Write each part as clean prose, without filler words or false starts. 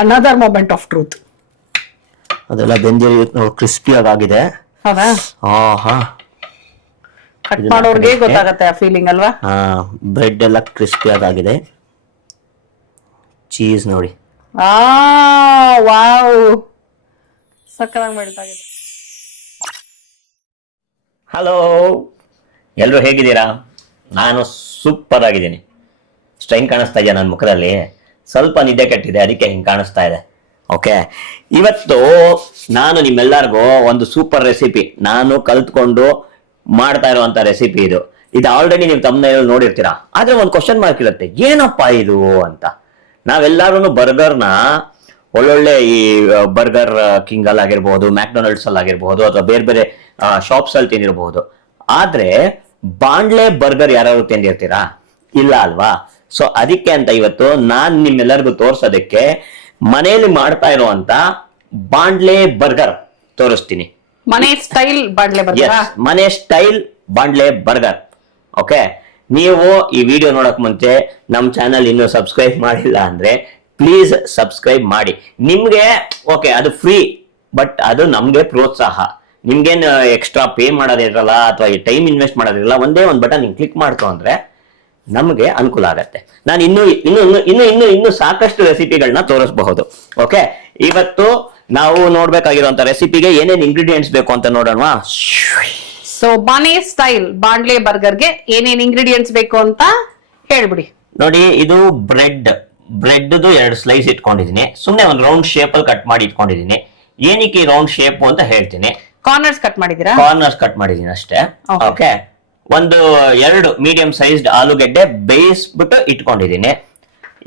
Another moment of truth. ಅದೆಲ್ಲ ಬೆಂದಿರಿ ಕ್ರಿಸ್ಪಿಯಾಗಿ ಆಗಿದೆ. ಹೌದಾ? ಆಹಾ, ಕಟ್ ಮಾಡೋರ್ಗೆ ಗೊತ್ತಾಗತ್ತೆ ಆ ಫೀಲಿಂಗ್ ಅಲ್ವಾ? ಬ್ರೆಡ್ ಎಲ್ಲ ಕ್ರಿಸ್ಪಿಯಾಗಿ ಆಗಿದೆ. ಚೀಸ್ ನೋಡಿ. ವಾವ್, ಸಕ್ಕತ್ತಾಗಿ ಮಾಡ್ತಾಗಿದೆ. ಹಲೋ, ಎಲ್ಲರೂ ಹೇಗಿದ್ದೀರಾ? ನಾನು ಸೂಪರ್ ಆಗಿದ್ದೀನಿ. ಸ್ಟ್ರೈನ್ ಕಾಣಿಸ್ತಾ ಇದೆಯಾ ನನ್ನ ಮುಖದಲ್ಲಿ? ಸ್ವಲ್ಪ ನಿದ್ದೆ ಕೆಟ್ಟಿದೆ, ಅದಕ್ಕೆ ಹಿಂಗೆ ಕಾಣಿಸ್ತಾ ಇದೆ. ಓಕೆ, ಇವತ್ತು ನಾನು ನಿಮ್ಮೆಲ್ಲರಿಗೂ ಒಂದು ಸೂಪರ್ ರೆಸಿಪಿ, ನಾನು ಕಲ್ತ್ಕೊಂಡು ಮಾಡ್ತಾ ಇರುವಂತ ರೆಸಿಪಿ ಇದು ಆಲ್ರೆಡಿ ನೀವು ತಮ್ಮನೇಲಿ ನೋಡಿರ್ತೀರಾ. ಆದ್ರೆ ಒಂದು ಕ್ವಶನ್ ಮಾರ್ಕ್ ಇರುತ್ತೆ, ಏನಪ್ಪಾ ಇದು ಅಂತ. ನಾವೆಲ್ಲರೂ ಬರ್ಗರ್ನ ಒಳ್ಳೊಳ್ಳೆ ಈ ಬರ್ಗರ್ ಕಿಂಗ್ ಅಲ್ಲಿ ಆಗಿರ್ಬಹುದು, ಮ್ಯಾಕ್ಡೊನಾಲ್ಡ್ಸ್ ಅಲ್ಲಿ ಆಗಿರ್ಬಹುದು, ಅಥವಾ ಬೇರೆ ಬೇರೆ ಶಾಪ್ಸ್ ಅಲ್ಲಿ ತಿಂದಿರಬಹುದು. ಆದ್ರೆ ಬಾಂಡ್ಲೆ ಬರ್ಗರ್ ಯಾರು ತಿಂದಿರ್ತೀರಾ? ಇಲ್ಲ ಅಲ್ವಾ? ಸೊ ಅದಕ್ಕೆ ಅಂತ ಇವತ್ತು ನಾನ್ ನಿಮ್ಮೆಲ್ಲರಿಗೂ ತೋರ್ಸೋದಕ್ಕೆ ಮನೆಯಲ್ಲಿ ಮಾಡ್ತಾ ಇರುವಂತ ಬಾಂಡ್ಲೆ ಬರ್ಗರ್ ತೋರಿಸ್ತೀನಿ. ಮನೆ ಸ್ಟೈಲ್ ಬಾಂಡ್ಲೆ ಬರ್ಗರ್. ಮನೆ ಸ್ಟೈಲ್ ಬಾಂಡ್ಲೆ ಬರ್ಗರ್. ಓಕೆ, ನೀವು ಈ ವಿಡಿಯೋ ನೋಡಕ್ ಮುಂಚೆ ನಮ್ ಚಾನಲ್ ಇನ್ನೂ ಸಬ್ಸ್ಕ್ರೈಬ್ ಮಾಡಿಲ್ಲ ಅಂದ್ರೆ ಪ್ಲೀಸ್ ಸಬ್ಸ್ಕ್ರೈಬ್ ಮಾಡಿ. ನಿಮ್ಗೆ ಓಕೆ, ಅದು ಫ್ರೀ, ಬಟ್ ಅದು ನಮ್ಗೆ ಪ್ರೋತ್ಸಾಹ. ನಿಮ್ಗೇನು ಎಕ್ಸ್ಟ್ರಾ ಪೇ ಮಾಡೋದಿರಲ್ಲ ಅಥವಾ ಟೈಮ್ ಇನ್ವೆಸ್ಟ್ ಮಾಡೋದಿರಲ್ಲ. ಒಂದೇ ಒಂದು ಬಟನ್ ನೀವು ಕ್ಲಿಕ್ ಮಾಡ್ಕೊ ಅಂದ್ರೆ ನಮಗೆ ಅನುಕೂಲ ಆಗತ್ತೆ. ನಾನು ಇನ್ನು ಸಾಕಷ್ಟು ರೆಸಿಪಿಗಳನ್ನ ತೋರಿಸಬಹುದು. ಓಕೆ, ಇವತ್ತು ನಾವು ನೋಡ್ಬೇಕಾಗಿರುವಂತ ರೆಸಿಪಿಗೆ ಏನೇನ್ ಇಂಗ್ರೀಡಿಯೆಂಟ್ಸ್ ಬೇಕು ಅಂತ ನೋಡೋಣ. ಸೊ ಮನೆ ಸ್ಟೈಲ್ ಬಾಂಡ್ಲೆ ಬರ್ಗರ್ಗೆ ಏನೇನ್ ಇಂಗ್ರೀಡಿಯೆಂಟ್ಸ್ ಬೇಕು ಅಂತ ಹೇಳ್ಬಿಡಿ. ನೋಡಿ, ಇದು ಬ್ರೆಡ್ 2 ಸ್ಲೈಸ್ ಇಟ್ಕೊಂಡಿದೀನಿ. ಸುಮ್ನೆ ಒಂದು ರೌಂಡ್ ಶೇಪ್ ಅಲ್ಲಿ ಕಟ್ ಮಾಡಿ ಇಟ್ಕೊಂಡಿದೀನಿ. ಏನಕ್ಕೆ ರೌಂಡ್ ಶೇಪ್ ಅಂತ ಹೇಳ್ತೀನಿ. ಕಾರ್ನರ್ಸ್ ಕಟ್ ಮಾಡಿದೀರಾ? ಕಾರ್ನರ್ಸ್ ಕಟ್ ಮಾಡಿದೀನಿ ಅಷ್ಟೇ. ಓಕೆ, ಒಂದು 2 ಮೀಡಿಯಂ ಸೈಜ್ಡ್ ಆಲೂಗೆಡ್ಡೆ ಬೇಯಿಸ್ಬಿಟ್ಟು ಇಟ್ಕೊಂಡಿದೀನಿ.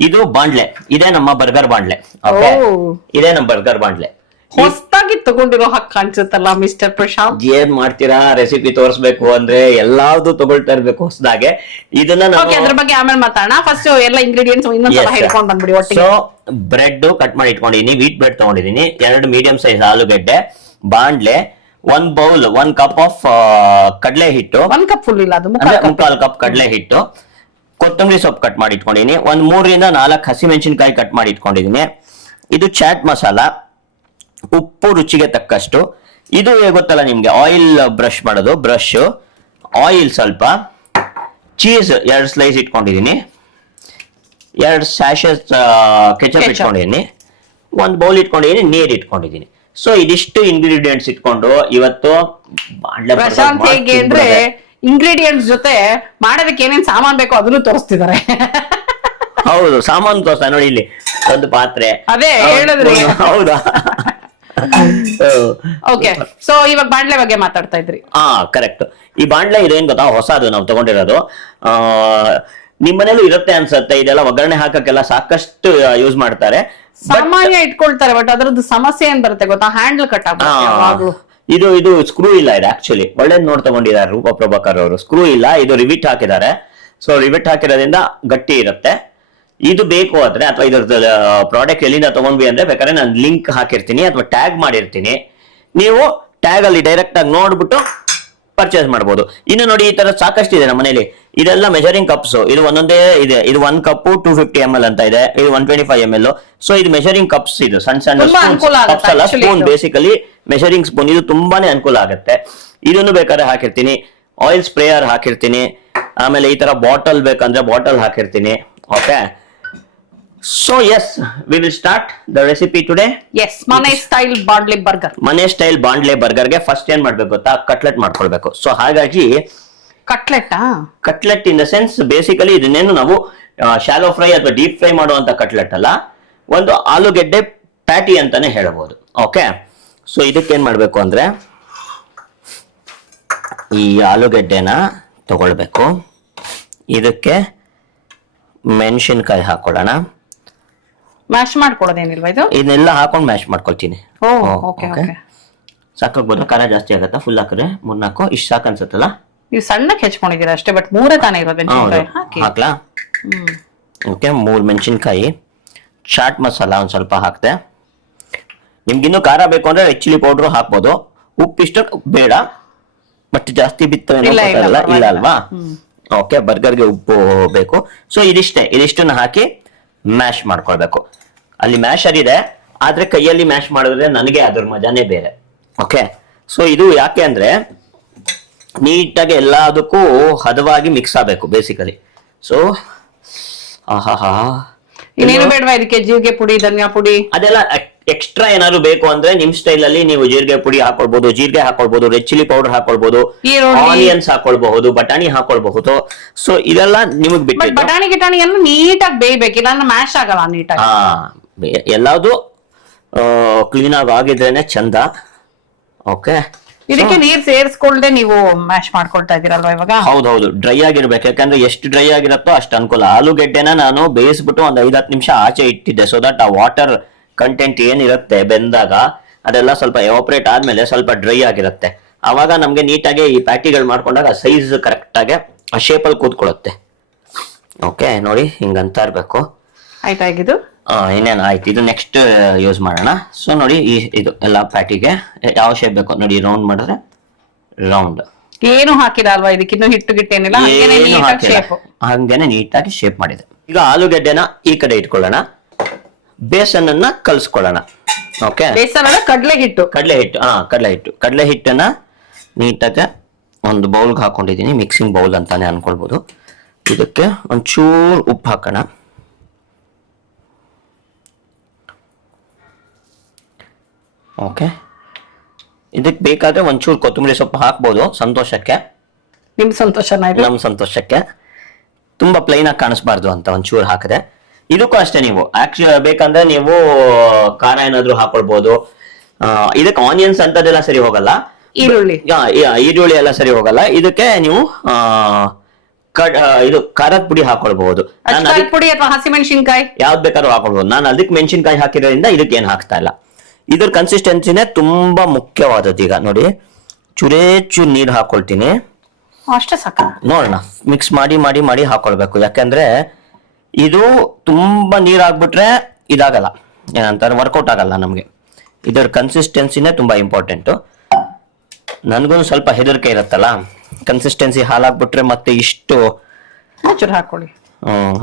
ಇದು ಬಾಂಡ್ಲೆ, ಇದೇ ನಮ್ಮ ಬರ್ಗರ್ ಬಾಂಡ್ಲೆ. ಓಕೆ, ಇದೇ ನಮ್ಮ ಬರ್ಗರ್ ಬಾಂಡ್ಲೆ. ಹೊಸದಾಗಿ ತಗೊಂಡಿರೋ ಹಕ್ಕ ಅನ್ಸುತ್ತಲ್ಲ ಮಿಸ್ಟರ್ ಪ್ರಶಾಂತ್. ಏನ್ ಮಾಡ್ತೀರಾ, ರೆಸಿಪಿ ತೋರಿಸ್ಬೇಕು ಅಂದ್ರೆ ಎಲ್ಲಾವ್ದು ತಗೊಳ್ತಾ ಇರ್ಬೇಕು ಹೊಸದಾಗೆ. ಇದನ್ನ ಅದ್ರ ಬಗ್ಗೆ ಆಮೇಲೆ ಮಾತಾಡೋಣ. ಫಸ್ಟ್ ಎಲ್ಲ ಇಂಗ್ರೀಡಿಯೆಂಟ್ಸ್ ಇನ್ನೊಂದ್ಸಲ ಹೇಳ್ಕೊಂಡ್ ಬಂದ್ಬಿಡಿ ಒಟ್ಟಿಗೆ. ಸೊ ಬ್ರೆಡ್ ಕಟ್ ಮಾಡಿ ಇಟ್ಕೊಂಡಿದೀನಿ, ವೀಟ್ ಬ್ರೆಡ್ ತಗೊಂಡಿದೀನಿ, 2 ಮೀಡಿಯಂ ಸೈಜ್ ಆಲೂಗೆಡ್ಡೆ, ಬಾಂಡ್ಲೆ, 1 ಬೌಲ್ 1 ಕಪ್ ಆಫ್ ಕಡಲೆ ಹಿಟ್ಟು, 1 ಕಪ್ ಫುಲ್ ಇಲ್ಲ, ಅದು ಮುಕ್ಕಾಲ್ ಕಪ್ ಕಡಲೆ ಹಿಟ್ಟು, ಕೊತ್ತಂಬರಿ ಸೊಪ್ಪು ಕಟ್ ಮಾಡಿ ಇಟ್ಕೊಂಡಿದೀನಿ, 3 ರಿಂದ 4 ಹಸಿಮೆಣಸಿನಕಾಯಿ ಕಟ್ ಮಾಡಿ ಇಟ್ಕೊಂಡಿದೀನಿ. ಇದು ಚಾಟ್ ಮಸಾಲ, ಉಪ್ಪು ರುಚಿಗೆ ತಕ್ಕಷ್ಟು. ಇದು ಗೊತ್ತಲ್ಲ ನಿಮ್ಗೆ, ಆಯಿಲ್ ಬ್ರಷ್ ಮಾಡೋದು, ಬ್ರಷ್ ಆಯಿಲ್ ಸ್ವಲ್ಪ, ಚೀಸ್ 2 ಸ್ಲೈಸ್ ಇಟ್ಕೊಂಡಿದೀನಿ, 2 ಸ್ಯಾಶಸ್ ಕೆಚಪ್ ಇಟ್ಕೊಂಡಿದೀನಿ, 1 ಬೌಲ್ ಇಟ್ಕೊಂಡಿದೀನಿ, ನೀರ್ ಇಟ್ಕೊಂಡಿದೀನಿ. ಸೊ ಇದಿಷ್ಟು ಇಂಗ್ರೀಡಿಯೆಂಟ್ಸ್ ಇಟ್ಕೊಂಡು ಇವತ್ತು ಪ್ರಶಾಂತ್ ಹೇಗೆ ಅಂದ್ರೆ ಇಂಗ್ರೀಡಿಯೆಂಟ್ಸ್ ಜೊತೆ ಮಾಡೋದಕ್ಕೆ ಏನೇನ್ ಸಾಮಾನ್ ಬೇಕೋ ಅದನ್ನು ತೋರಿಸ್ತಿದ್ದಾರೆ. ಹೌದು, ಸಾಮಾನು ತೋರಿಸ್ತಾ ನೋಡಿ, ಇಲ್ಲಿ ಒಂದು ಪಾತ್ರೆ. ಅದೇ ಹೇಳಿದ್ರಿ. ಹೌದಾ? ಓಕೆ, ಸೊ ಇವಾಗ ಬಾಂಡ್ಲೆ ಬಗ್ಗೆ ಮಾತಾಡ್ತಾ ಇದ್ರಿ. ಕರೆಕ್ಟ್. ಈ ಬಾಂಡ್ಲೆ ಇದೇನ್ ಗೊತ್ತಾ, ಹೊಸದು ನಾವು ತಗೊಂಡಿರೋದು. ನಿಮ್ ಮನೇಲೂ ಇರುತ್ತೆ ಅನ್ಸತ್ತೆ. ಇದೆಲ್ಲ ಒಗ್ಗರಣೆ ಹಾಕಕ್ಕೆಲ್ಲ ಸಾಕಷ್ಟು ಯೂಸ್ ಮಾಡ್ತಾರೆ, ಸಾಮಾನ್ಯ ಇಟ್ಕೊಳ್ತಾರೆ. ಬಟ್ ಅದ್ರದ್ದು ಸಮಸ್ಯೆ ಏನ್ ಬರುತ್ತೆ ಗೊತ್ತಾ, ಹ್ಯಾಂಡಲ್ ಕಟ್ ಆಗ್ತದೆ. ಇದು ಸ್ಕ್ರೂ ಇಲ್ಲ. ಇದು ಆಕ್ಚುಲಿ ಒಳ್ಳೇದ್ ನೋಡ್ ತಗೊಂಡಿದ್ದಾರೆ ರೂಪ ಪ್ರಭಾಕರ್ ಅವರು. ಸ್ಕ್ರೂ ಇಲ್ಲ, ಇದು ರಿವಿಟ್ ಹಾಕಿದ್ದಾರೆ. ಸೊ ರಿವಿಟ್ ಹಾಕಿರೋದ್ರಿಂದ ಗಟ್ಟಿ ಇರುತ್ತೆ. ಇದು ಬೇಕು ಆದ್ರೆ, ಅಥವಾ ಇದ್ರದ್ದು ಪ್ರಾಡಕ್ಟ್ ಎಲ್ಲಿಂದ ತಗೊಂಡ್ವಿ ಅಂದ್ರೆ ಬೇಕಾದ್ರೆ ನಾನು ಲಿಂಕ್ ಹಾಕಿರ್ತೀನಿ ಅಥವಾ ಟ್ಯಾಗ್ ಮಾಡಿರ್ತೀನಿ. ನೀವು ಟ್ಯಾಗ್ ಅಲ್ಲಿ ಡೈರೆಕ್ಟ್ ಆಗಿ ನೋಡ್ಬಿಟ್ಟು ಪರ್ಚೇಸ್ ಮಾಡ್ಬೋದು. ಇನ್ನು ನೋಡಿ, ಈ ತರ ಸಾಕಷ್ಟು ಇದೆ ನಮ್ಮ ಮನೇಲಿ. ಇದೆಲ್ಲ ಮೆಜರಿಂಗ್ ಕಪ್ಸ್. ಇದು ಒಂದೊಂದೇ ಇದೆ. ಇದು 1 ಕಪ್ 250 ml ಅಂತ ಇದೆ, ಇದು 125 ml. ಸೊ ಇದು ಮೆಜರಿಂಗ್ ಕಪ್ಸ್. ಇದು ಸಣ್ಣ ಕಪ್ಸ್ ಅಲ್ಲ, ಸ್ಪೂನ್, ಬೇಸಿಕಲಿ ಮೆಜರಿಂಗ್ ಸ್ಪೂನ್. ಇದು ತುಂಬಾನೇ ಅನುಕೂಲ ಆಗುತ್ತೆ. ಇದನ್ನು ಬೇಕಾದ್ರೆ ಹಾಕಿರ್ತೀನಿ. ಆಯಿಲ್ ಸ್ಪ್ರೇಯರ್ ಹಾಕಿರ್ತೀನಿ. ಆಮೇಲೆ ಈ ತರ ಬಾಟಲ್ ಬೇಕಂದ್ರೆ ಬಾಟಲ್ ಹಾಕಿರ್ತೀನಿ. Okay, so yes, we will start the recipe today. Yes, ಮನೆ ಸ್ಟೈಲ್ ಬಾಂಡ್ಲೆ ಬರ್ಗರ್. ಮನೆ ಸ್ಟೈಲ್ ಬಾಂಡ್ಲೆ ಬರ್ಗರ್ಗೆ ಫಸ್ಟ್ ಏನ್ ಮಾಡ್ಬೇಕು ಗೊತ್ತಾ, ಕಟ್ಲೆಟ್ ಮಾಡ್ಕೊಳ್ಬೇಕು. ಸೊ ಹಾಗಾಗಿ cutlet in the sense, basically ಇದನ್ನೇನು ನಾವು ಶಾಲೋ ಫ್ರೈ ಅಥವಾ ಡೀಪ್ ಫ್ರೈ ಮಾಡುವಂತ ಕಟ್ಲೆಟ್ ಅಲ್ಲ, ಒಂದು ಆಲೂಗೆಡ್ಡೆ ಪ್ಯಾಟಿ ಅಂತಾನೆ ಹೇಳಬಹುದು. ಓಕೆ, ಸೊ ಇದಕ್ಕೆ ಏನ್ ಮಾಡ್ಬೇಕು ಅಂದ್ರೆ, ಈ ಆಲೂಗೆಡ್ಡೆನ ತಗೊಳ್ಬೇಕು. ಇದಕ್ಕೆ ಮೆಣಸಿನಕಾಯಿ ಹಾಕೊಳ್ಳೋಣ. ಮ್ಯಾಶ್ ಮಾಡ್ಕೊಳ್ಳೋದೇನಿಲ್ವಾ ಇದು? ಇದನ್ನೆಲ್ಲ ಹಾಕೊಂಡು ಮ್ಯಾಶ್ ಮಾಡ್ಕೊಳ್ತೀನಿ. ಓಕೆ, ಸಾಕಾಗ್ಬೋದು? ಖಾರ ಜಾಸ್ತಿ ಆಗತ್ತಾ? ಫುಲ್ ಹಾಕಿದ್ರೆ 3-4 ಇಷ್ಟು ಸಾಕು ಅನ್ಸುತ್ತಲ್ಲ? ನೀವು ಸಣ್ಣಕ್ಕೆ ಹೆಚ್ಕೊಂಡಿದ್ದೀರಾ ಅಷ್ಟೇ, ಬಟ್ 3 ತಾನೇ ಇರೋದು. ಹಾಕ್ಲಾ? ಓಕೆ, 3 ಮೆಣಸಿನ್ಕಾಯಿ, ಚಾಟ್ ಮಸಾಲ ಒಂದ್ ಸ್ವಲ್ಪ ಹಾಕ್ದೆ. ನಿಮ್ಗಿನ್ನೂ ಖಾರ ಬೇಕು ಅಂದ್ರೆ ರೆಡ್ ಚಿಲ್ಲಿ ಪೌಡರ್ ಹಾಕ್ಬೋದು. ಉಪ್ಪು ಇಷ್ಟ ಬೇಡ, ಬಟ್ ಜಾಸ್ತಿ ಬಿತ್ತು ಇಲ್ಲ ಅಲ್ವಾ? ಓಕೆ, ಬರ್ಗರ್ಗೆ ಉಪ್ಪು ಬೇಕು. ಸೊ ಇದಿಷ್ಟನ್ನ ಹಾಕಿ ಮ್ಯಾಶ್ ಮಾಡ್ಕೊಳ್ಬೇಕು. ಅಲ್ಲಿ ಮ್ಯಾಶರ್ ಇದೆ, ಆದ್ರೆ ಕೈಯಲ್ಲಿ ಮ್ಯಾಶ್ ಮಾಡಿದ್ರೆ ನನಗೆ ಅದ್ರ ಮಜಾನೇ ಬೇರೆ. ಓಕೆ, ಸೊ ಇದು ಯಾಕೆ ಅಂದ್ರೆ ನೀಟಾಗಿ ಎಲ್ಲದಕ್ಕೂ ಹದವಾಗಿ ಮಿಕ್ಸ್ ಆಗಬೇಕು ಬೇಸಿಕಲಿ. ಸೊ ಆಹಾ, ಇನ್ನೇನು ಬೇಡವಾ ಇದಕ್ಕೆ? ಜೀರಿಗೆ ಪುಡಿ, ಧನಿಯಾ ಪುಡಿ ಅದೆಲ್ಲ ಎಕ್ಸ್ಟ್ರಾ ಏನಾದ್ರು ಬೇಕು ಅಂದ್ರೆ ನಿಮ್ ಸ್ಟೈಲ್ ಅಲ್ಲಿ ನೀವು ಜೀರಿಗೆ ಪುಡಿ ಹಾಕೊಳ್ಬಹುದು, ಜೀರಿಗೆ ಹಾಕೊಳ್ಬಹುದು, ರೆಡ್ ಚಿಲ್ಲಿ ಪೌಡರ್ ಹಾಕೊಳ್ಬಹುದು, ಆನಿಯನ್ಸ್ ಹಾಕೊಳ್ಬಹುದು, ಬಟಾಣಿ ಹಾಕೊಳ್ಬಹುದು. ಸೊ ಇದೆಲ್ಲ ನಿಮಗ್ ಬಿಟ್ಟು ಬಟಾಣಿ ಗಿಟಾಣಿ ಎಲ್ಲ ನೀಟಾಗಿ ಬೇಯ್ಬೇಕು, ಇಲ್ಲ ಮ್ಯಾಶ್ ಆಗಲ್ಲ ನೀಟಾಗಿ. ಎಲ್ಲಾದು ಕ್ಲೀನ್ ಆಗಿ ಆಗಿದ್ರೇನೆ ಚಂದ. ಓಕೆ, ಇದಕ್ಕೆ ನೀರ್ ಸೇರಿಸ್ಕೊಳ್ದೆ ನೀವು ಮ್ಯಾಶ್ ಮಾಡ್ಕೊಳ್ತಾ ಇದೀರಲ್ವಾ ಇವಾಗ? ಹೌದೌದು, ಡ್ರೈ ಆಗಿರ್ಬೇಕು. ಯಾಕಂದ್ರೆ ಎಷ್ಟು ಡ್ರೈ ಆಗಿರತ್ತೋ ಅಷ್ಟು ಅನುಕೂಲ. ಆಲೂಗೆಡ್ಡೆನ ನಾನು ಬೇಯಿಸ್ಬಿಟ್ಟು ಒಂದ್ 5-10 ನಿಮಿಷ ಆಚೆ ಇಟ್ಟಿದ್ದೆ, ಸೊ ದಟ್ ಆ ವಾಟರ್ ಕಂಟೆಂಟ್ ಏನಿರುತ್ತೆ ಬೆಂದಾಗ ಅದೆಲ್ಲ ಸ್ವಲ್ಪ ಎವಾಪರೇಟ್ ಆದ್ಮೇಲೆ ಸ್ವಲ್ಪ ಡ್ರೈ ಆಗಿರುತ್ತೆ. ಅವಾಗ ನಮ್ಗೆ ನೀಟಾಗಿ ಈ ಪ್ಯಾಟಿಗಳು ಮಾಡ್ಕೊಂಡಾಗ ಸೈಜ್ ಕರೆಕ್ಟ್ ಆಗಿ ಆ ಶೇಪ್ ಅಲ್ಲಿ ಕೂತ್ಕೊಳ್ಳುತ್ತೆ. ಓಕೆ, ನೋಡಿ ಹಿಂಗಂತ ಇರ್ಬೇಕು. ಆಯ್ತಾ ಇದು? ಇನ್ನೇನು ಆಯ್ತು, ಇದು ನೆಕ್ಸ್ಟ್ ಯೂಸ್ ಮಾಡೋಣ. ಸೊ ನೋಡಿ ಇದು ಎಲ್ಲ ಪ್ಯಾಟಿಗೆ ಯಾವ ಶೇಪ್ ಬೇಕು ನೋಡಿ, ರೌಂಡ್ ಮಾಡಿದ್ರೆ ರೌಂಡ್. ಏನು ಹಾಕಿಲ್ಲ ಅಲ್ವಾ ಇದಕ್ಕೆ? ಇನ್ನು ಹಿಟ್ಟು ಗಿಟ್ಟೇನಿಲ್ಲ, ಹಂಗೇನೆ ನೀಟಾಗಿ ಶೇಪ್ ಮಾಡಿದೆ. ಈಗ ಆಲೂಗಡ್ಡೆನ ಈ ಕಡೆ ಇಟ್ಕೊಳ್ಳೋಣ, ಬೇಸನ್ ಅನ್ನ ಕಲ್ಸ್ಕೊಳ್ಳೋಣ. ಓಕೆ, ಬೇಸನ್ ಅಂದ್ರೆ ಕಡಲೆ ಹಿಟ್ಟು. ಕಡಲೆ ಹಿಟ್ಟನ್ನ ನೀಟಾಗಿ ಒಂದು ಬೌಲ್ಗೆ ಹಾಕೊಂಡಿದೀನಿ, ಮಿಕ್ಸಿಂಗ್ ಬೌಲ್ ಅಂತಾನೆ ಅನ್ಕೊಳ್ಬಹುದು. ಇದಕ್ಕೆ ಒಂಚೂರು ಉಪ್ಪು ಹಾಕೋಣ. ಓಕೆ, ಇದಕ್ಕೆ ಬೇಕಾದ್ರೆ ಒಂಚೂರು ಕೊತ್ತಂಬರಿ ಸೊಪ್ಪು ಹಾಕ್ಬೋದು ಸಂತೋಷಕ್ಕೆ. ನಿಮ್ ಸಂತೋಷನ ಇದು? ನಮ್ ಸಂತೋಷಕ್ಕೆ. ತುಂಬಾ ಪ್ಲೈನ್ ಆಗಿ ಕಾಣಿಸ್ಬಾರ್ದು ಅಂತ ಒಂಚೂರು ಹಾಕಿದೆ. ಇದಕ್ಕೂ ಅಷ್ಟೇ, ನೀವು ಆಕ್ಚುಲಿ ಬೇಕಂದ್ರೆ ನೀವು ಖಾರ ಏನಾದ್ರು ಹಾಕೊಳ್ಬಹುದು. ಇದಕ್ಕೆ ಆನಿಯನ್ಸ್ ಅಂತದೆಲ್ಲ ಸರಿ ಹೋಗಲ್ಲ, ಈರುಳ್ಳಿ ಎಲ್ಲ ಸರಿ ಹೋಗಲ್ಲ. ಇದಕ್ಕೆ ನೀವು ಇದು ಖಾರದ ಪುಡಿ ಹಾಕೊಳ್ಬಹುದು, ಪುಡಿ ಅಥವಾ ಹಸಿಮೆಣಸಿನ್ಕಾಯಿ ಯಾವ್ದು ಬೇಕಾದ್ರೂ ಹಾಕೊಳ್ಬಹುದು. ನಾನು ಅದಕ್ಕೆ ಮೆಣಸಿನ್ಕಾಯಿ ಹಾಕಿರೋದ್ರಿಂದ ಇದಕ್ಕೆ ಏನ್ ಹಾಕ್ತಾ ಇಲ್ಲ. ಇದ್ರ ಕನ್ಸಿಸ್ಟೆನ್ಸಿನೇ ತುಂಬಾ ಮುಖ್ಯವಾದದ್ದು. ಈಗ ನೋಡಿ, ಚೂರು ನೀರು ಹಾಕೊಳ್ತೀನಿ, ಅಷ್ಟೇ ಸಾಕ. ನೋಡೋಣ, ಮಿಕ್ಸ್ ಮಾಡಿ ಮಾಡಿ ಮಾಡಿ ಹಾಕೊಳ್ಬೇಕು. ಯಾಕಂದ್ರೆ ಇದು ತುಂಬಾ ನೀರ್ ಆಗ್ಬಿಟ್ರೆ ಇದಾಗಲ್ಲ, ಏನಂತಾರೆ ವರ್ಕೌಟ್ ಆಗಲ್ಲ ನಮ್ಗೆ. ಇದರ ಕನ್ಸಿಸ್ಟೆನ್ಸಿನೇ ತುಂಬಾ ಇಂಪಾರ್ಟೆಂಟ್. ನನ್ಗೂ ಸ್ವಲ್ಪ ಹೆದರಿಕೆ ಇರುತ್ತಲ್ಲ, ಕನ್ಸಿಸ್ಟೆನ್ಸಿ ಹಾಳಾಗ್ಬಿಟ್ರೆ ಮತ್ತೆ ಇಷ್ಟು ಹಾಕೊಳ್ಳಿ.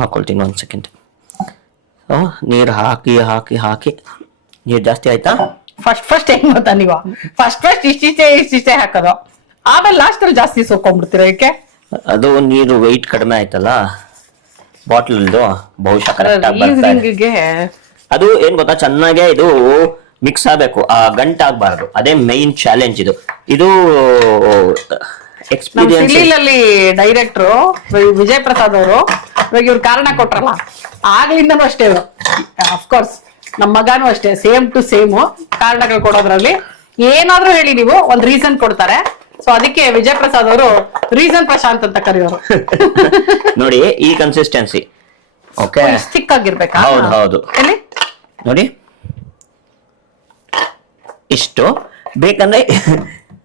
ಹಾಕೊಳ್ತೀನಿ, 1 ಸೆಕೆಂಡ್. ನೀರು ಹಾಕಿ ಹಾಕಿ ಹಾಕಿ ನೀರು ಜಾಸ್ತಿ ಆಯ್ತಾ? ಫಸ್ಟ್ ಹೆಂಗ್ ಗೊತ್ತಾ ನೀವು? ಫಸ್ಟ್ ಇಷ್ಟಿಷ್ಟೇ ಹಾಕೋದು, ಆಮೇಲೆ ಲಾಸ್ಟ್ ಅಲ್ಲಿ ಜಾಸ್ತಿ ಸೋಕೊಂಡ್ಬಿಡ್ತೀರ. ಏಕೆ? ಅದು ನೀರು ವೆಯ್ಟ್ ಕಡಿಮೆ ಆಯ್ತಲ್ಲ ಬಾಟ್ಲಲ್ದು, ಬಹುಶಃ ಕರೆಕ್ಟ್ ಆಗಿ ಬರ್ತಾ ಇದೆ. ಅದು ಏನ್ ಗೊತ್ತಾ, ಚೆನ್ನಾಗೆ ಇದು ಮಿಕ್ಸ್ ಆಗ್ಬೇಕು, ಆ ಗಂಟು ಆಗ್ಬಾರ್ದು. ಅದೇ ಮೈನ್ ಚಾಲೆಂಜ್ ಇದು. ಇದು ಎಕ್ಸ್ಪೀರಿಯನ್ಸ್. ಡೈರೆಕ್ಟ್ರು ವಿಜಯ್ ಪ್ರಸಾದ್ ಅವರು ಇವಾಗ ಇವ್ರು ಕಾರಣ ಕೊಟ್ರಲ್ಲ, ಆಗ್ಲಿಂದನೂ ಅಷ್ಟೇ ಇವರು. ಅಫ್ಕೋರ್ಸ್ ನಮ್ಮ ಮಗನೂ ಅಷ್ಟೇ, ಸೇಮ್ ಟು ಸೇಮ್ ಕಾರಣಗಳು ಕೊಡೋದ್ರಲ್ಲಿ. ಏನಾದ್ರೂ ಹೇಳಿ ನೀವು ಒಂದ್ ರೀಸನ್ ಕೊಡ್ತಾರೆ. ಸೊ ಅದಕ್ಕೆ ವಿಜಯ್ ಪ್ರಸಾದ್ ಅವರು ರೀಸನ್ ಪ್ರಶಾಂತ್ ಅಂತ ಕರೆಯೋರು. ನೋಡಿ ಈ ಕನ್ಸಿಸ್ಟೆನ್ಸಿ. Okay, thick ಆಗಿರ್ಬೇಕಾ? ಹೌದು. ನೋಡಿ ಇಷ್ಟು ಬೇಕಂದ್ರೆ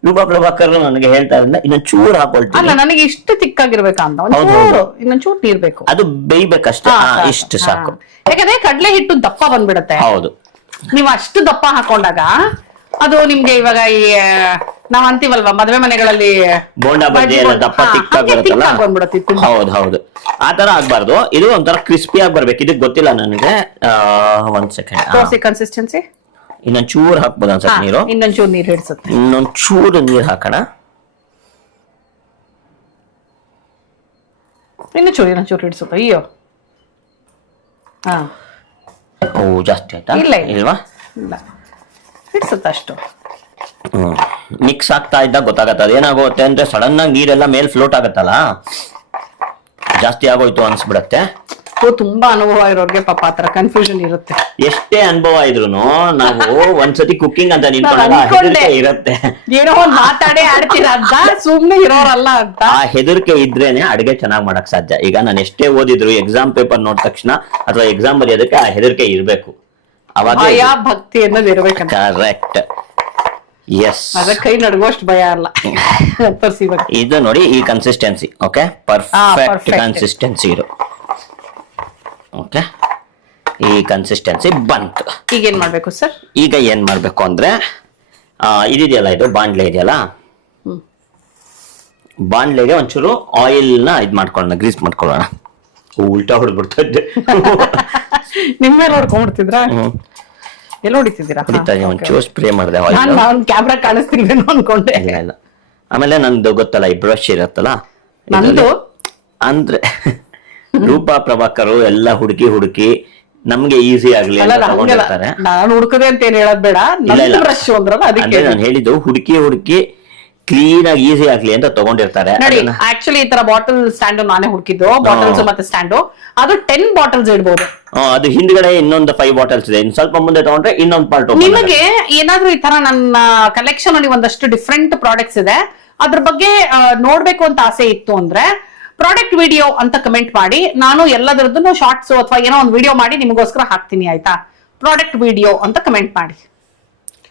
ರೂಪಾ ಪ್ರಭಾಕರ್ ನನಗೆ ಹೇಳ್ತಾ ಇದ್ದ ಇನ್ನೊಂದು ಚೂರು ಹಾಕೊಳ್ತೀನಿ. ಅಲ್ಲ, ನನಗೆ ಇಷ್ಟು ಥಿಕ್ ಆಗಿರ್ಬೇಕಾ ಅಂತ, ಇನ್ನೊಂದ್ ಚೂರು ನೀರ್ ಬೇಕು. ಅದು ಬೇಯ್ಬೇಕಷ್ಟೇ, ಇಷ್ಟು ಸಾಕು. ಯಾಕಂದ್ರೆ ಕಡಲೆ ಹಿಟ್ಟು ದಪ್ಪ ಬಂದ್ಬಿಡತ್ತೆ. ಹೌದು, ನೀವು ಅಷ್ಟು ದಪ್ಪ ಹಾಕೊಂಡಾಗ ಅದು ನಿಮ್ಗೆ ಇವಾಗ ಈ ನಾವ್ ಅಂತೀವಲ್ವಾ ಮದುವೆ ಮನೆಗಳಲ್ಲಿ ಬೋಂಡಾ ಬಜ್ಜಿ ಎಲ್ಲ ದಪ್ಪ ತಿಕ್ಕಾಗ್ಬಿಡುತ್ತಲ್ಲ, ಹೌದು. ಆ ತರ ಆಗ್ಬಾರ್ದು. ಇದು ಒಂಥರ ಕ್ರಿಸ್ಪಿ ಆಗಿ ಬರ್ಬೇಕು. ಇದಕ್ಕೆ ಗೊತ್ತಿಲ್ಲ ನನಗೆ. 1 ಸೆಕೆಂಡ್. ಕನ್ಸಿಸ್ಟೆನ್ಸಿ ಇನ್ನೊಂದ್ ಚೂರು ಹಾಕ್ಬೋದು ಅನ್ಸತ್ತೆ ನೀರು. ಇನ್ನೊಂದ್ ಚೂರು ನೀರು ಹಿಡಿಸುತ್ತೆ. ಇನ್ನೊಂದ್ ಚೂರು ನೀರು ಹಾಕೋಣ. ಇನ್ನೊಂದ್ ಚೂರು ಹಿಡಿಸುತ್ತೆ. ಅಯ್ಯೋ, ಜಾಸ್ತಿ ಆಯ್ತಾ? ಇಲ್ವಾ? ಇಲ್ಲ, ಹಿಡಿಸುತ್ತೆ ಅಷ್ಟು. ಮಿಕ್ಸ್ ಆಗ್ತಾ ಇದ್ದಾಗ ಗೊತ್ತಾಗತ್ತೆ. ಅದೇನಾಗುತ್ತೆ ಅಂದ್ರೆ ಸಡನ್ ಆಗಿ ನೀರೆಲ್ಲ ಮೇಲ್ ಫ್ಲೋಟ್ ಆಗತ್ತಲ್ಲ, ಜಾಸ್ತಿ ಆಗೋಯ್ತು ಅನ್ಸ್ಬಿಡತ್ತೆ. ತುಂಬಾ ಅನುಭವ ಇರೋರ್ಗೆ ಪಾಪ ಆತರ ಕನ್ಫ್ಯೂಷನ್ ಇರುತ್ತೆ. ಎಷ್ಟೇ ಅನುಭವ ಇದ್ರು ನಾವು ಒಂದ್ಸತಿ ಕುಕಿಂಗ್ ಅಂತ ನಿಂತ್ಕೊಂಡಾಗ ಇರುತ್ತೆ, ಏನೋ ಒಂದ್ ಮಾತಾಡೇ ಆಡ್ತೀರ ಅಂತ, ಸುಮ್ನೆ ಇರೋರಲ್ಲ ಅಂತ. ಆ ಹೆದರಿಕೆ ಇದ್ರೇನೆ ಅಡಿಗೆ ಚೆನ್ನಾಗ್ ಮಾಡಕ್ ಸಾಧ್ಯ. ಈಗ ನಾನು ಎಷ್ಟೇ ಓದಿದ್ರು ಎಕ್ಸಾಮ್ ಪೇಪರ್ ನೋಡಿದ ತಕ್ಷಣ ಅಥವಾ ಎಕ್ಸಾಮ್ ಬರೆಯೋದಕ್ಕೆ ಆ ಹೆದರಿಕೆ ಇರ್ಬೇಕು. ಅವಾಗ ಭಕ್ತಿ ಅನ್ನೋದು ಇರ್ಬೇಕಂತ. Correct, S. ಅದಕ್ಕೆ ಕೈ ನಡ್ಗೋಷ್ಟು ಭಯ ಅಲ್ಲ. ಇದು ನೋಡಿ ಈ ಕನ್ಸಿಸ್ಟೆನ್ಸಿ. ಓಕೆ, ಪರ್ಫೆಕ್ಟ್ ಕನ್ಸಿಸ್ಟೆನ್ಸಿ ಇರು. ಓಕೆ, ಈ ಕನ್ಸಿಸ್ಟೆನ್ಸಿ ಬಂತು. ಈಗ ಏನ್ ಮಾಡ್ಬೇಕು ಸರ್? ಈಗ ಏನ್ ಮಾಡ್ಬೇಕು ಅಂದ್ರೆ ಇದಿದೆಯಲ್ಲ, ಇದು ಬಾಂಡ್ಲೆ ಇದೆಯಲ್ಲ, ಬಾಂಡ್ಲೆಗೆ ಒಂಚೂರು ಆಯಿಲ್ ನ ಇದ್ ಮಾಡ್ಕೊಳ್ಳೋಣ, ಗ್ರೀಸ್ ಮಾಡ್ಕೊಳ್ಳೋಣ. ಉಲ್ಟಾ ಹೊಡೆದ್ಬಿಡ್ತಾ ಇದ್ದೆ. ನಿಮ್ಮೇಲೆ ಹೊಡ್ಕೊಂಡ್ಬಿಡ್ತಿದ್ರಾ? ಎಲ್ಲ ಹೊಡಿತಿದ್ದೀರಾ? ಹೊಡಿತಾ ಇದೀನಿ, ಒಂಚೂರು ಸ್ಪ್ರೇ ಮಾಡಿದೆ. ನಾನು ಕ್ಯಾಮ್ರಾ ಕಾಣಿಸ್ತಿಲ್ವೇನೋ ಅನ್ಕೊಂಡೆ. ಇಲ್ಲ ಇಲ್ಲ. ಆಮೇಲೆ ನಂದು ಗೊತ್ತಲ್ಲ ಈ ಬ್ರಷ್ ಇರತ್ತಲ್ಲ, ನಂದು ಅಂದ್ರೆ ರೂಪಾ ಪ್ರಭಾಕರು ಎಲ್ಲ ಹುಡುಕಿ ನಮ್ಗೆ ಈಸಿ ಆಗ್ಲಿ ಅಂತ ತಗೊಂಡಿರ್ತಾರೆ. ನಾನು ಹುಡುಕದೆ ಅಂತ ಏನ್ ಹೇಳೋದ್ ಬೇಡ, ಬ್ರಷ್ ಅಂದ್ರಲ್ಲ ಅದಕ್ಕೆ ನಾನು ಹೇಳಿದ್ದು ಹುಡುಕಿ ಕ್ಲೀನ್ ಆಗಿ ಈಸಿ ಆಗ್ಲಿ ಅಂತ ತಗೊಂಡಿರ್ತಾರೆ. ನೋಡಿ, ಆಕ್ಚುಲಿ ಈ ತರ ಬಾಟಲ್ ಸ್ಟ್ಯಾಂಡ್ ನಾನೇ ಹುಡುಕಿದ್ದು, ಬಾಟಲ್ಸ್ ಮತ್ತೆ ಸ್ಟ್ಯಾಂಡು. ಅದು 10 ಬಾಟಲ್ಸ್ ಇಡ್ಬೋದು. ಅದು ಹಿಂದ್ಗಡೆ ಇನ್ನೊಂದು 5 ಬಾಟಲ್ಸ್ ಇದೆ. ಇನ್ನು ಸ್ವಲ್ಪ ಮುಂದೆ ತಗೊಂಡ್ರೆ ಇನ್ನೊಂದು ಪಾರ್ಟ್. ನಿಮಗೆ ಏನಾದ್ರೂ ಈ ತರ ನನ್ನ ಕಲೆಕ್ಷನ್ ಅಲ್ಲಿ ಒಂದಷ್ಟು ಡಿಫ್ರೆಂಟ್ ಪ್ರಾಡಕ್ಟ್ಸ್ ಇದೆ, ಅದ್ರ ಬಗ್ಗೆ ನೋಡ್ಬೇಕು ಅಂತ ಆಸೆ ಇತ್ತು ಅಂದ್ರೆ ಪ್ರಾಡಕ್ಟ್ ವಿಡಿಯೋ ಅಂತ ಕಮೆಂಟ್ ಮಾಡಿ. ನಾನು ಎಲ್ಲದರದ್ದು ಶಾರ್ಟ್ಸ್ ಅಥವಾ ಏನೋ ಒಂದು ವಿಡಿಯೋ ಮಾಡಿ ನಿಮಗೋಸ್ಕರ ಹಾಕ್ತೀನಿ, ಆಯ್ತಾ? ಪ್ರಾಡಕ್ಟ್ ವಿಡಿಯೋ ಅಂತ ಕಮೆಂಟ್ ಮಾಡಿ.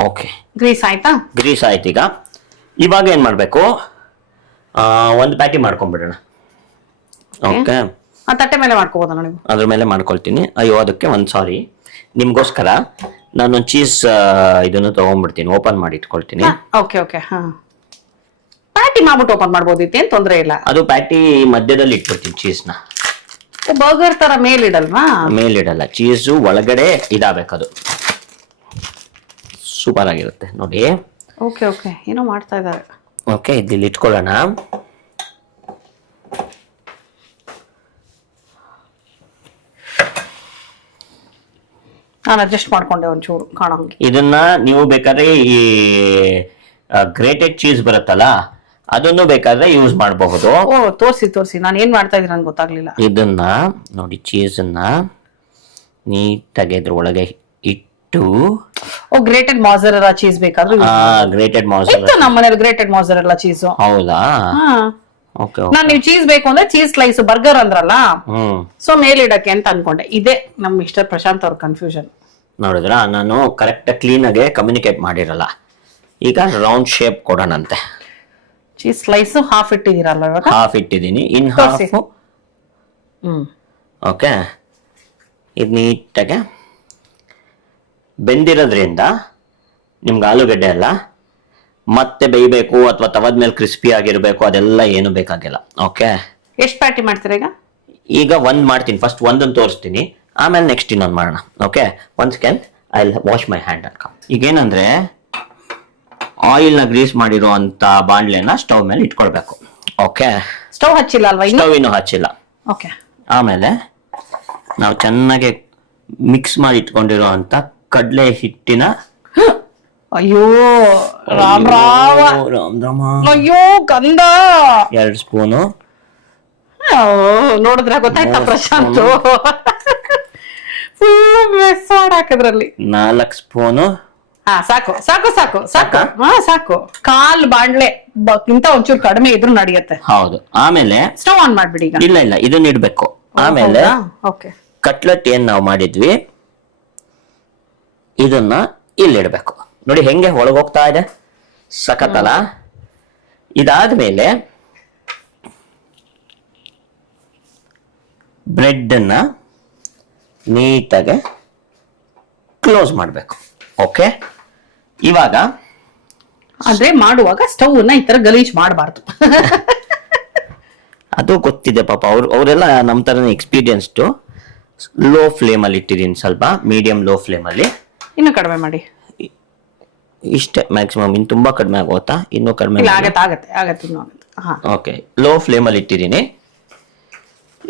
ಓಕೆ, ಗ್ರೀಸ್ ಆಯ್ತಾ? ಗ್ರೀಸ್ ಆಯ್ತು. ಇವಾಗ ಏನ್ ಮಾಡ್ಬೇಕು, ಒಂದು ಪ್ಯಾಟಿ ಮಾಡ್ಕೊಂಡ್ಬಿಡೋಣ. ಓಕೆ, ಆ ತಟ್ಟೆ ಮೇಲೆ ಮಾಡ್ಕೋಬೋದಾ ನೀವು? ಅದ್ರ ಮೇಲೆ ಮಾಡ್ಕೊಳ್ತೀನಿ. ಅಯ್ಯೋ, ಅದಕ್ಕೆ ಸಾರಿ, ನಿಮ್ಗೋಸ್ಕರ ನಾನೊಂದು ಚೀಸ್ ಇದನ್ನು ತಗೊಂಡ್ಬಿಡ್ತೀನಿ, ಓಪನ್ ಮಾಡಿ ಇಟ್ಕೊಳ್ತೀನಿ. ಓಕೆ ಓಕೆ, ಹಾ. ಪ್ಯಾಟಿ ಮಾಡ್ಬಿಟ್ಟು ಓಪನ್ ಮಾಡ್ಬೋದಿತ್ತು, ಏನ್ ತೊಂದ್ರೆ ಇಲ್ಲ. ಅದು ಪ್ಯಾಟಿ ಮಧ್ಯದಲ್ಲಿ ಇಟ್ಬಿಡ್ತೀನಿ ಚೀಸ್ನ. ಬರ್ಗರ್ ತರ ಮೇಲಿಡಲ್ವಾ? ಮೇಲಿಡಲ್ಲ, ಚೀಸು ಒಳಗಡೆ ಇದಾಗಬೇಕದು. ಸೂಪರ್ ಆಗಿರುತ್ತೆ ನೋಡಿ. ಓಕೆ ಓಕೆ, ಏನೋ ಮಾಡ್ತಾ ಇದ್ದಾರೆ. ಓಕೆ, ಇಲ್ಲಿ ಇಟ್ಕೊಳ್ಳೋಣ. ನಾನು ಅಡ್ಜಸ್ಟ್ ಮಾಡ್ಕೊಂಡೆ ಒಂಚೂರು ಕಾಣೋಂಗೆ. ಇದನ್ನ ನೀವು ಬೇಕಾದ್ರೆ ಈ ಗ್ರೇಟೆಡ್ ಚೀಸ್ ಬರುತ್ತಲ್ಲ, ಅದನ್ನು ಬೇಕಾದ್ರೆ ಯೂಸ್ ಮಾಡಬಹುದು. ಓ, ತೋರಿಸಿ ನಾನು ಏನ್ ಮಾಡ್ತಾ ಇದ್ದೀನಿ ಅಂತ ಗೊತ್ತಾಗ್ಲಿಲ್ಲ. ಇದನ್ನ ನೋಡಿ, ಚೀಸ್ ಅನ್ನ ನೀಟಾಗಿ ಇದ್ರ ಒಳಗೆ ಇಟ್ಟು. ಓ, ಗ್ರೇಟೆಡ್ ಮಾಜರೆಲ್ಲಾ ಚೀಸ್ ಬೇಕಾದ್ರೆ? ಗ್ರೇಟೆಡ್ ಮಾಜರೆಲ್ಲಾ ನಮ್ಮ ಮನೇಲಿ ಗ್ರೇಟೆಡ್ ಮಾಜರೆಲ್ಲಾ ಚೀಸ್. ಹೌದಾ? ಓಕೆ. ನಾನು ನೀವು ಚೀಸ್ ಬೇಕು ಅಂದ್ರೆ ಚೀಸ್ ಸ್ಲೈಸ್ ಬರ್ಗರ್ ಅಂದ್ರಲ್ಲ, ಸೊ ಮೇಲಿಡಕ್ಕೆ ಅಂತ ಅನ್ಕೊಂಡೆ. ಇದೇ ನಮ್ ಮಿಸ್ಟರ್ ಪ್ರಶಾಂತ್ ಅವ್ರ ಕನ್ಫ್ಯೂಷನ್. ನೋಡಿದ್ರ, ನಾನು ಕರೆಕ್ಟ್ ಕ್ಲೀನ್ ಆಗಿ ಕಮ್ಯುನಿಕೇಟ್ ಮಾಡಿರಲ್ಲ. ಈಗ ರೌಂಡ್ ಶೇಪ್ ಕೊಡೋಣಂತೆ. ಚೀಸ್ ಸ್ಲೈಸ್ ಹಾಫ್ ಇಟ್ಟಿದ್ದೀರಲ್ಲ ಇವಾಗ? ಹಾಫ್ ಇಟ್ಟಿದ್ದೀನಿ, ಇನ್ ಹಾಫ್. ಓಕೆ, ಇದು ನೀಟಾಗೆ ಬೆಂದಿರೋದ್ರಿಂದ ನಿಮ್ಗೆ ಆಲೂಗಡ್ಡೆ ಎಲ್ಲ ಮತ್ತೆ ಬೇಯಬೇಕು ಅಥವಾ ತವದ ಮೇಲೆ ಕ್ರಿಸ್ಪಿ ಆಗಿರ್ಬೇಕು, ಅದೆಲ್ಲ ಏನು ಬೇಕಾಗಿಲ್ಲ. ಓಕೆ, ಎಷ್ಟು ಪ್ಯಾಟಿ ಮಾಡ್ತೀರಾ ಈಗ? ಈಗ ಒಂದ್ ಮಾಡ್ತೀನಿ, ಫಸ್ಟ್ ಒಂದನ್ನು ತೋರಿಸ್ತೀನಿ, ಆಮೇಲೆ ನೆಕ್ಸ್ಟ್ ಇನ್ನೊಂದು ಮಾಡೋಣ. Okay, one second, I will wash my hand ಅನ್ಕ. ಈಗೇನಂದ್ರೆ ಆಯಿಲ್ ನ ಗ್ರೀಸ್ ಮಾಡಿರೋ ಅಂತ ಬಾಂಡ್ಲೆನ ಸ್ಟವ್ ಮೇಲೆ ಇಟ್ಕೊಳ್ಬೇಕು. ಓಕೆ, ಸ್ಟವ್ ಹಚ್ಚಿಲ್ಲ ಅಲ್ವಾ? ಸ್ಟವ್ ಇನ್ನೂ ಹಚ್ಚಿಲ್ಲ. ಓಕೆ, ಆಮೇಲೆ ನಾವು ಚೆನ್ನಾಗಿ ಮಿಕ್ಸ್ ಮಾಡಿ ಇಟ್ಕೊಂಡಿರೋ ಅಂತ ಕಡಲೆ ಹಿಟ್ಟಿನ, ಅಯ್ಯೋ ರಾಮ್ ರಾಮ, ಅಯ್ಯೋ ಗಂಧ, 2 ಸ್ಪೂನು. ನೋಡಿದ್ರ ಗೊತ್ತಾಯ್ತಾ ಪ್ರಶಾಂತ್? ಫುಲ್ ಮಿಕ್ಸ್ ಮಾಡಿ ಹಾಕಿದ್ರಲ್ಲಿ. 4 ಸ್ಪೂನು. ಹಾ, ಸಾಕು ಸಾಕು ಸಾಕು ಸಾಕು. ಹಾ, ಸಾಕು. ಕಾಲ್ ಬಾಂಡ್ಲೆ ಇಂತ ಒಂಚೂರು ಕಡಿಮೆ ಇದ್ರು ನಡೆಯುತ್ತೆ. ಹೌದು. ಆಮೇಲೆ ಸ್ಟವ್ ಆನ್ ಮಾಡ್ಬಿಡಿ ಈಗ. ಇಲ್ಲ, ಇದನ್ನ ಇಡ್ಬೇಕು. ಆಮೇಲೆ ಓಕೆ, ಕಟ್ಲೆಟ್ ಏನ್ ನಾವು ಮಾಡಿದ್ವಿ ಇದನ್ನ ಇಲ್ಲಿಡ್ಬೇಕು. ನೋಡಿ ಹೆಂಗೆ ಒಳಗೋಗ್ತಾ ಇದೆ, ಸಖತ್ತಲ್ಲ? ಇದಾದ್ಮೇಲೆ ಬ್ರೆಡ್ ಅನ್ನ ನೀಟಾಗಿ ಕ್ಲೋಸ್ ಮಾಡಬೇಕು. ಓಕೆ, ಇವಾಗ ಅಂದ್ರೆ ಮಾಡುವಾಗ ಸ್ಟವ್ ನ ಈ ತರ ಗಲೀಜ್ ಮಾಡಬಾರ್ದು. ಅದು ಗೊತ್ತಿದೆ ಪಾಪ, ಅವರೆಲ್ಲ ನಮ್ಮ ತರನೇ ಎಕ್ಸ್ಪೀರಿಯನ್ಸ್ಡ್. ಲೋ ಫ್ಲೇಮ್ ಅಲ್ಲಿ ಇಟ್ಟಿದ್ದೀನಿ, ಸ್ವಲ್ಪ ಮೀಡಿಯಂ ಲೋ ಫ್ಲೇಮ್ ಅಲ್ಲಿ. ಇನ್ನು ಕಡಿಮೆ ಮಾಡಿ. ಇಷ್ಟೇ ಮ್ಯಾಕ್ಸಿಮಮ್, ಇನ್ನು ತುಂಬಾ ಕಡಿಮೆ ಆಗೋತಾ? ಇನ್ನೂ ಕಡಿಮೆ ಆಗತ್ತೆ. ಓಕೆ, ಲೋ ಫ್ಲೇಮ್ ಅಲ್ಲಿ ಇಟ್ಟಿದ್ದೀನಿ.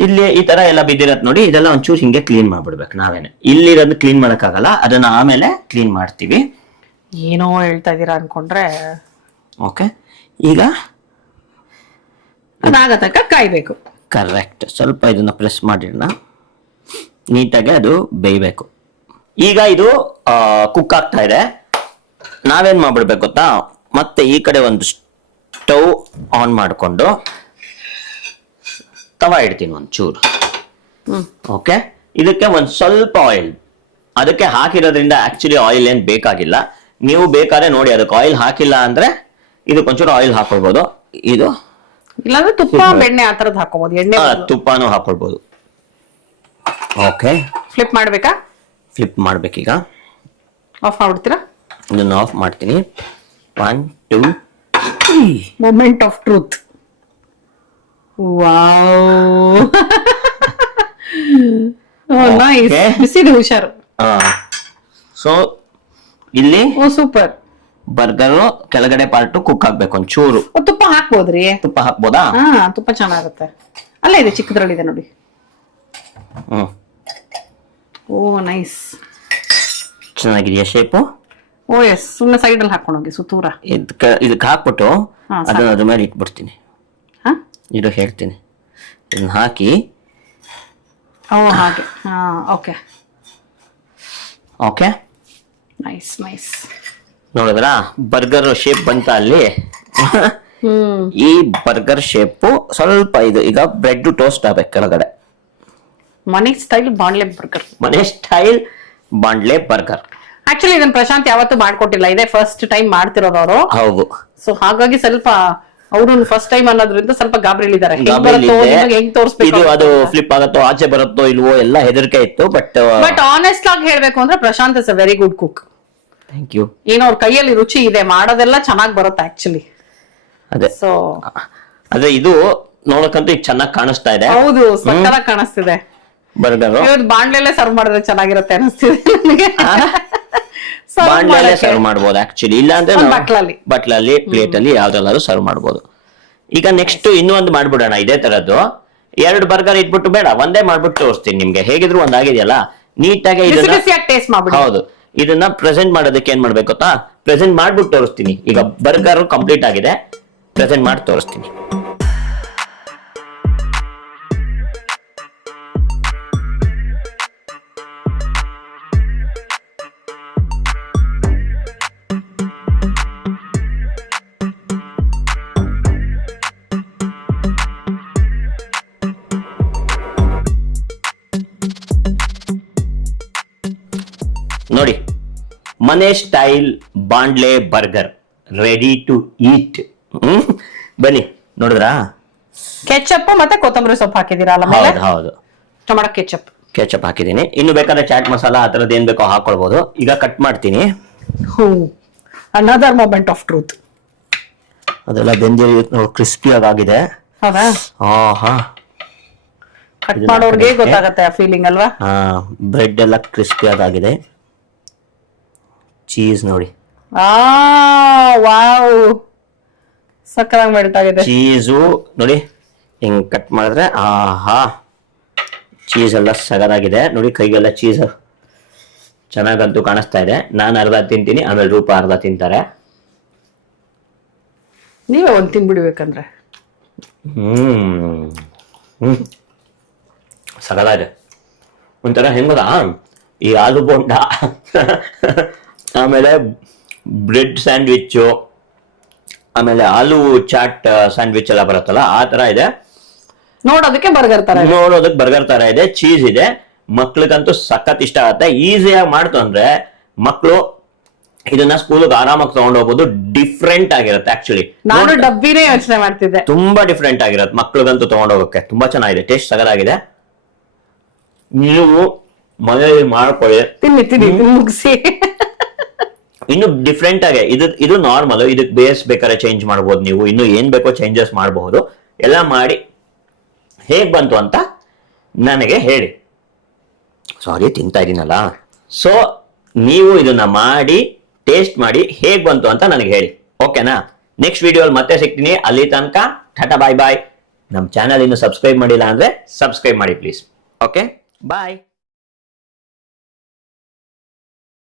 ಇಲ್ಲಿ ಈ ತರ ಎಲ್ಲ ಬಿದ್ದಿರತ್ ನೋಡಿ, ಇದೆಲ್ಲ ಒಂಚೂರು ಹಿಂಗೆ ಕ್ಲೀನ್ ಮಾಡ್ಬಿಡ್ಬೇಕು ನಾವೇನೆ. ಇಲ್ಲಿರೋದು ಕ್ಲೀನ್ ಮಾಡಕ್ಕಾಗಲ್ಲ, ಅದನ್ನ ಆಮೇಲೆ ಕ್ಲೀನ್ ಮಾಡ್ತೀವಿ. ಏನೋ ಹೇಳ್ತಾ ಇದೀರಾ ಅನ್ಕೊಂಡ್ರೆ. ಓಕೆ, ಈಗ ಅದಾಗತಕ್ಕ ಕಾಯ್ಬೇಕು. ಕರೆಕ್ಟ್. ಸ್ವಲ್ಪ ಇದನ್ನ ಪ್ರೆಸ್ ಮಾಡಿರೋಣ, ನೀಟಾಗಿ ಅದು ಬೇಯಬೇಕು. ಈಗ ಇದು ಕುಕ್ ಆಗ್ತಾ ಇದೆ. ನಾವೇನ್ ಮಾಡ್ಬಿಡ್ಬೇಕು ಗೊತ್ತಾ, ಮತ್ತೆ ಈ ಕಡೆ ಒಂದು ಸ್ಟವ್ ಆನ್ ಮಾಡಿಕೊಂಡು ತವಾ ಇಡ್ತೀನಿ ಒಂಚೂರು. ಓಕೆ, ಇದಕ್ಕೆ ಒಂದ್ ಸ್ವಲ್ಪ ಆಯಿಲ್ ಅದಕ್ಕೆ ಹಾಕಿರೋದ್ರಿಂದ ಆಕ್ಚುಲಿ ಆಯಿಲ್ ಏನ್ ಬೇಕಾಗಿಲ್ಲ. ನೀವು ಬೇಕಾದ್ರೆ ನೋಡಿ, ಅದಕ್ಕೆ ಆಯಿಲ್ ಹಾಕಿಲ್ಲ ಅಂದ್ರೆ ಇದಕ್ಕೊಂಚೂರು ಆಯಿಲ್ ಹಾಕೊಳ್ಬಹುದು. ಇದು ಇಲ್ಲಾಂದ್ರೆ ತುಪ್ಪ ಬೆಣ್ಣೆ ಆ ತರದ್ ಹಾಕೋಬಹುದು, ಎಣ್ಣೆ ತುಪ್ಪನೂ ಹಾಕೊಳ್ಬಹುದು. ಓಕೆ, ಫ್ಲಿಪ್ ಮಾಡ್ಬೇಕಾ? ಫ್ಲಿಪ್ ಮಾಡ್ಬೇಕೀಗ. ಆಫ್ ಮಾಡ್ಬಿಡ್ತೀರಾ? ಇದನ್ನು ಆಫ್ ಮಾಡ್ತೀನಿ. 1 2 3 moment of truth. Wow, nice. Okay. ಬಿಸಿದೆ ಹುಷಾರು. ಸೊ ಇಲ್ಲಿ ಓ ಸೂಪರ್. ಬರ್ಗರ್ ಕೆಳಗಡೆ ಪಾರ್ಟ್ ಕುಕ್ ಆಗ್ಬೇಕು ಒಂಚೂರು. ತುಪ್ಪ ಹಾಕ್ಬೋದ್ರಿ? ತುಪ್ಪ ಹಾಕ್ಬೋದಾ? ಹಾ ತುಪ್ಪ ಚೆನ್ನಾಗುತ್ತೆ. ಅಲ್ಲೇ ಇದೆ ಚಿಕ್ಕದ್ರಲ್ಲಿದೆ ನೋಡಿ. ಹ್ಮ್ ಓ ನೈಸ್. ಚೆನ್ನಾಗಿದೆಯಾ ಶೇಪು? ಓ ಎಸ್. ಸುಮ್ಮನೆ ಸೈಡ್ ಅಲ್ಲಿ ಹಾಕೊಂಡು ಹೋಗಿ ಸುತ್ತೂರ. ಇದಕ್ಕೆ ಹಾಕ್ಬಿಟ್ಟು ಹಾ, ಅದನ್ನ ಅದ್ರ ಮೇಲೆ ಇಟ್ಬಿಡ್ತೀನಿ. ಹಾ ಇದು ಹೇಳ್ತೀನಿ, ಇದನ್ನ ಹಾಕಿ. ಓ ಹಾಗೆ. ಹಾ ಓಕೆ ಓಕೆ. Nice nice. ನೋಡಿದ್ರಾ ಬರ್ಗರ್ ಶೇಪ್ ಬಂತ ಅಲ್ಲಿ. ಈ ಬರ್ಗರ್ ಶೇಪ್ ಸ್ವಲ್ಪ ಇದು ಈಗ ಬ್ರೆಡ್ ಟೋಸ್ಟ್ ಆಗ್ಬೇಕು ಕೆಳಗಡೆ. ಮನೆ ಸ್ಟೈಲ್ ಬಾಂಡ್ಲೆ ಬರ್ಗರ್. ಮನೆ ಸ್ಟೈಲ್ ಬಾಂಡ್ಲೆ ಬರ್ಗರ್. ಆಕ್ಚುಲಿ ಇದನ್ನ ಪ್ರಶಾಂತ್ ಯಾವತ್ತೂ ಮಾಡ್ಕೊಟ್ಟಿಲ್ಲ, ಇದೇ ಫಸ್ಟ್ ಟೈಮ್ ಮಾಡ್ತಿರೋದು ಅವರು. ಹೌದು. ಸೊ ಹಾಗಾಗಿ ಸ್ವಲ್ಪ ಅವರು ಫಸ್ಟ್ ಟೈಮ್ ಅನ್ನೋದ್ರಿಂದ ಸ್ವಲ್ಪ ಗಾಬರಿಲಿದ್ದಾರೆ. ಹೆಂಗ್ ತೋರಿಸ್ಬೇಕು ಇದು ಅದು ಫ್ಲಿಪ್ ಆಗತ್ತೋ ಆಚೆ ಬರುತ್ತೋ ಇಲ್ವೋ ಎಲ್ಲ ಹೆದರಿಕೆ ಇತ್ತು. ಬಟ್ ಆನೆಸ್ಟ್ ಆಗಿ ಹೇಳ್ಬೇಕು ಅಂದ್ರೆ Prashant is a very good cook. Thank you. ಏನೋ ಅವ್ರ ಕೈಯಲ್ಲಿ ರುಚಿ ಇದೆ, ಮಾಡೋದೆಲ್ಲ ಚೆನ್ನಾಗಿ ಬರುತ್ತೆ ಆಕ್ಚುಲಿ. ಅದೇ ಸೊ ಅದೇ ಇದು ನೋಡಕ್ಕಂತೂ ಈಗ ಚೆನ್ನಾಗಿ ಕಾಣಿಸ್ತಾ ಇದೆ. ಹೌದು, ಸಕ್ಕತ್ತಾಗಿ ಕಾಣಿಸ್ತಿದೆ. ಬರ್ಗರ್ ಇವತ್ತು ಬಾಂಡ್ಲೆಲ್ಲೇ ಸರ್ವ್ ಮಾಡಿದ್ರೆ ಚೆನ್ನಾಗಿರುತ್ತೆ ಅನಿಸ್ತಿದೆ ನನಗೆ. ಬಾಂಡ್ಲಲ್ಲೇ ಸರ್ವ್ ಮಾಡ್ಬೋದು ಆಕ್ಚುಲಿ, ಇಲ್ಲ ಅಂದ್ರೆ ಒಂದ್ ಬಟ್ಲಲ್ಲಿ ಪ್ಲೇಟ್ ಅಲ್ಲಿ ಯಾವ್ದಲ್ಲಾದ್ರೂ ಸರ್ವ್ ಮಾಡ್ಬೋದು. ಈಗ ನೆಕ್ಸ್ಟ್ ಇನ್ನೊಂದು ಮಾಡ್ಬಿಡೋಣ ಇದೇ ತರದ್ದು. 2 ಬರ್ಗರ್ ಇಟ್ಬಿಟ್ಟು ಬೇಡ, ಒಂದೇ ಮಾಡ್ಬಿಟ್ಟು ತೋರಿಸ್ತೀನಿ ನಿಮ್ಗೆ. ಹೇಗಿದ್ರು ಒಂದಾಗಿದೆಯಲ್ಲ, ನೀಟಾಗಿ ಇದನ್ನ ಟೇಸ್ಟ್ ಮಾಡ್ಬಿಡಿ. ಹೌದು, ಇದನ್ನ ಪ್ರೆಸೆಂಟ್ ಮಾಡೋದಕ್ಕೆ ಏನ್ ಮಾಡ್ಬೇಕು ಗೊತ್ತಾ? ಪ್ರೆಸೆಂಟ್ ಮಾಡ್ಬಿಟ್ಟು ತೋರಿಸ್ತೀನಿ. ಈಗ ಬರ್ಗರ್ ಕಂಪ್ಲೀಟ್ ಆಗಿದೆ, ಪ್ರೆಸೆಂಟ್ ಮಾಡಿ ತೋರಿಸ್ತೀನಿ. ನೋಡಿ, ಮನೆ ಸ್ಟೈಲ್ ಬಾಂಡ್ಲೆ ಬರ್ಗರ್ ರೆಡಿ ಟು ಈಟ್. ಬನ್ನಿ, ನೋಡಿದ್ರಾ? ಕೆಚಪ್ ಮತ್ತೆ ಕೊತ್ತಂಬರಿ ಸೊಪ್ಪು ಹಾಕಿದೀರಾ ಅಲ್ಲ ಮೇಲೆ? ಹೌದು, ಟೊಮೆಟೊ ಕೆಚಪ್ ಹಾಕಿದೀನಿ. ಇನ್ನು ಬೇಕಾದ್ರೆ ಚಾಟ್ ಮಸಾಲಾ ಆ ತರದ್ ಏನ್ ಬೇಕೋ ಹಾಕೊಳ್ಬಹುದು. ಈಗ ಕಟ್ ಮಾಡ್ತೀನಿ. Another moment of truth. ಅದೆಲ್ಲ ಬೆಂದಿರಿ ಕ್ರಿಸ್ಪಿಯಾಗಿ ಆಗಿದೆ. ಹೌದಾ? ಆಹಾ, ಕಟ್ ಮಾಡೋರ್ಗೆ ಗೊತ್ತಾಗತ್ತೆ ಆ ಫೀಲಿಂಗ್ ಅಲ್ವಾ? ಬ್ರೆಡ್ ಎಲ್ಲ ಕ್ರಿಸ್ಪಿಯಾಗಿದೆ. ಚೀಸ್ ನೋಡಿ, ವಾವ್, ಸಕ್ಕತ್ತಾಗಿ ಮೆಲ್ಟ್ ಆಗಿದೆ. ಚೀಸು ನೋಡಿ, ಹಿಂಗ್ ಕಟ್ ಮಾಡಿದ್ರೆ ಆಹಾ, ಚೀಸ್ ಎಲ್ಲ ಸಗದಾಗಿದೆ ನೋಡಿ. ಕೈಗೆಲ್ಲ ಚೀಸ್ ಚೆನ್ನಾಗಂತೂ ಕಾಣಿಸ್ತಾ ಇದೆ. ನಾನು ಅರ್ಧ ತಿಂತೀನಿ, ಆಮೇಲೆ ರೂಪ ಅರ್ಧ ತಿಂತಾರೆ. ನೀವೇ ಒಂದ್ ತಿನ್ಬಿಡ್ಬೇಕಂದ್ರೆ. ಸಗದಾಗಿದೆ. ಒಂಥರ ಹೆಂಗದ ಈ ಆಲೂ ಬೋಂಡ ಆಮೇಲೆ ಬ್ರೆಡ್ ಸ್ಯಾಂಡ್ವಿಚ್ಚು, ಆಮೇಲೆ ಆಲೂ ಚಾಟ್ ಸ್ಯಾಂಡ್ವಿಚ್ ಎಲ್ಲ ಬರುತ್ತಲ್ಲ ಆ ತರ ಇದೆ. ನೋಡೋದಕ್ಕೆ ಬರ್ಗರ್ ತರ ಇದೆ. ಚೀಸ್ ಇದೆ. ಮಕ್ಳಿಗಂತೂ ಸಖತ್ ಇಷ್ಟ ಆಗುತ್ತೆ. ಈಸಿಯಾಗಿ ಮಾಡ್ತು ಅಂದ್ರೆ ಮಕ್ಕಳು ಇದನ್ನ ಸ್ಕೂಲ್ಗೆ ಆರಾಮಾಗಿ ತಗೊಂಡು ಹೋಗ್ಬೋದು. ಡಿಫ್ರೆಂಟ್ ಆಗಿರುತ್ತೆ ಆಕ್ಚುಲಿ. ನಾನು ಡಬ್ಬಿನೇ ಯೋಚನೆ ಮಾಡ್ತಿದ್ದೆ. ತುಂಬಾ ಡಿಫ್ರೆಂಟ್ ಆಗಿರುತ್ತೆ ಮಕ್ಳಿಗಂತೂ ತಗೊಂಡು ಹೋಗಕ್ಕೆ. ತುಂಬಾ ಚೆನ್ನಾಗಿದೆ, ಟೇಸ್ಟ್ ಸಗದಾಗಿದೆ. ನೀವು ಮನೆಯಲ್ಲಿ ಮಾಡ್ಕೊಳ್ಳಿ, ತಿನ್ನಿ ಮುಗಿಸಿ. ಇನ್ನು ಡಿಫ್ರೆಂಟ್ ಆಗಿ ಇದು ನಾರ್ಮಲ್. ಇದಕ್ಕೆ ಬೇಸ್ ಬೇಕಾದ್ರೆ ಚೇಂಜ್ ಮಾಡ್ಬೋದು ನೀವು. ಇನ್ನು ಏನ್ ಬೇಕೋ ಚೇಂಜಸ್ ಮಾಡಬಹುದು. ಎಲ್ಲ ಮಾಡಿ ಹೇಗ್ ಬಂತು ಅಂತ ನನಗೆ ಹೇಳಿ. ಸಾರಿ, ತಿಂತಾ ಇದೀನಲ್ಲ. ಸೊ ನೀವು ಇದನ್ನ ಮಾಡಿ ಟೇಸ್ಟ್ ಮಾಡಿ ಹೇಗ್ ಬಂತು ಅಂತ ನನಗೆ ಹೇಳಿ. ಓಕೆನಾ? ನೆಕ್ಸ್ಟ್ ವಿಡಿಯೋಲ್ಲಿ ಮತ್ತೆ ಸಿಗ್ತೀನಿ. ಅಲ್ಲಿ ತನಕ ಟಾಟಾ, ಬಾಯ್ ಬಾಯ್. ನಮ್ಮ ಚಾನಲ್ ಇನ್ನು ಸಬ್ಸ್ಕ್ರೈಬ್ ಮಾಡಿಲ್ಲ ಅಂದ್ರೆ ಸಬ್ಸ್ಕ್ರೈಬ್ ಮಾಡಿ ಪ್ಲೀಸ್. Okay, bye.